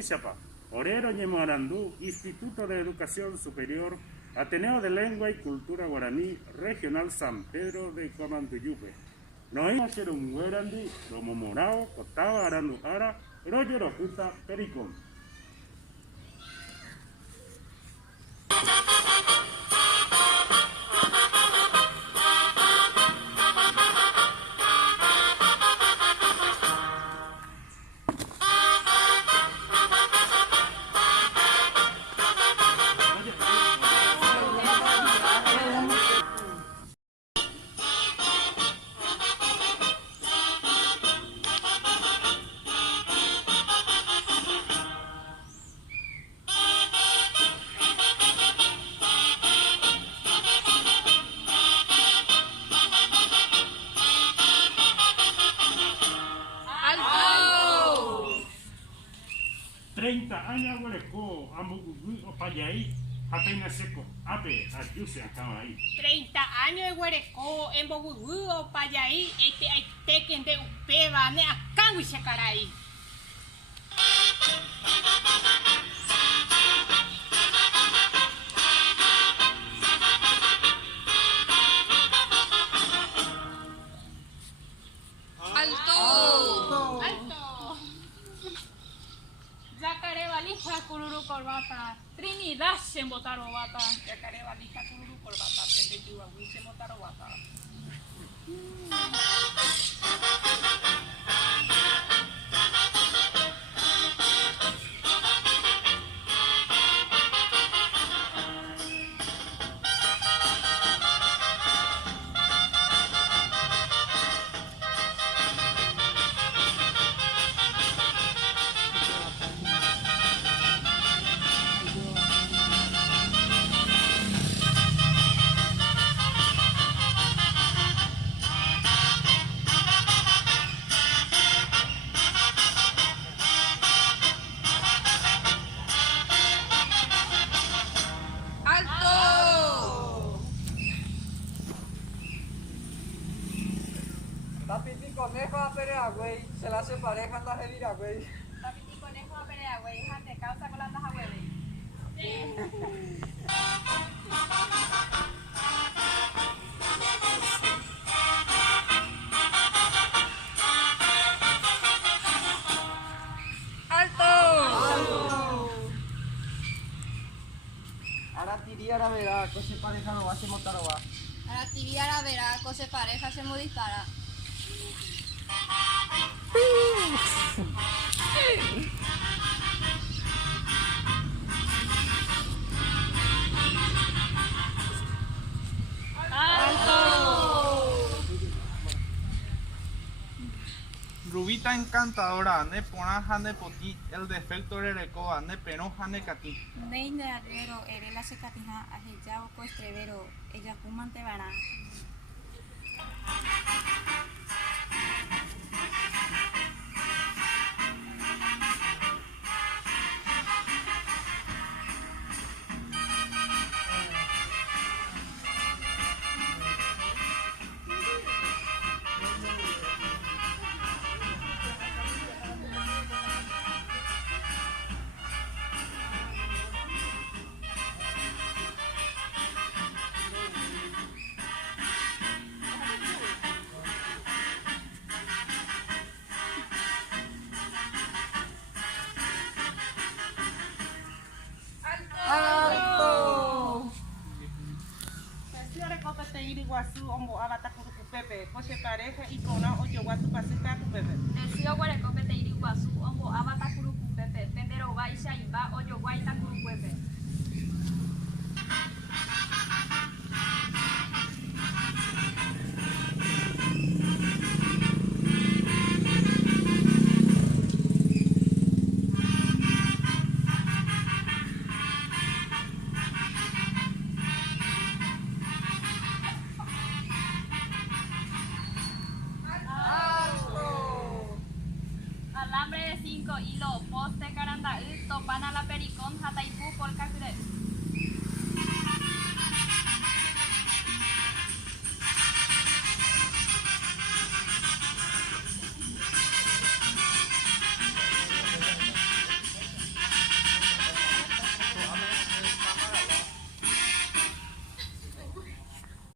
Chapa, Orero Ñemoarandú, Instituto de Educación Superior, Ateneo de Lengua y Cultura Guaraní, Regional San Pedro de Comanduyupe. Noima Cherunguerandi, Romo Morao, Cotaba Arandu Ara, Royo Rojuta, Pericón. Años huereco, amugugu, opayay, apenas seco, ape, ayuse acaba ahí. 30 años de huereco, en Bogugu, opayay, tequen de upeba, ne acawi shacaray. Kururu corbata, Trinidad se botaron bata, Yacaré balista kururu corbata, Tendetiwa se botaron bata. Tapiti conejo a pelea, güey. Se la hace pareja, anda a vivir, güey. Tapiti conejo a pelea, güey. Jante causa con las dajas, güey. Ahora tiría la verá, cose pareja no va a se montar o va. Ahora tibia la verá, cose pareja se me dispara. Rubita encantadora, ne pona ne poti, el defecto rerecoa, ne pero ne cati. Neine arriero, erela se catija, ajellao coestrevero, ella fumante vará. Iguazú, ombo abata kurukupepe, coche pareja y cona ocho guatu pasita kupepe. El tío Guarecope te iri Iguazú, ombo abata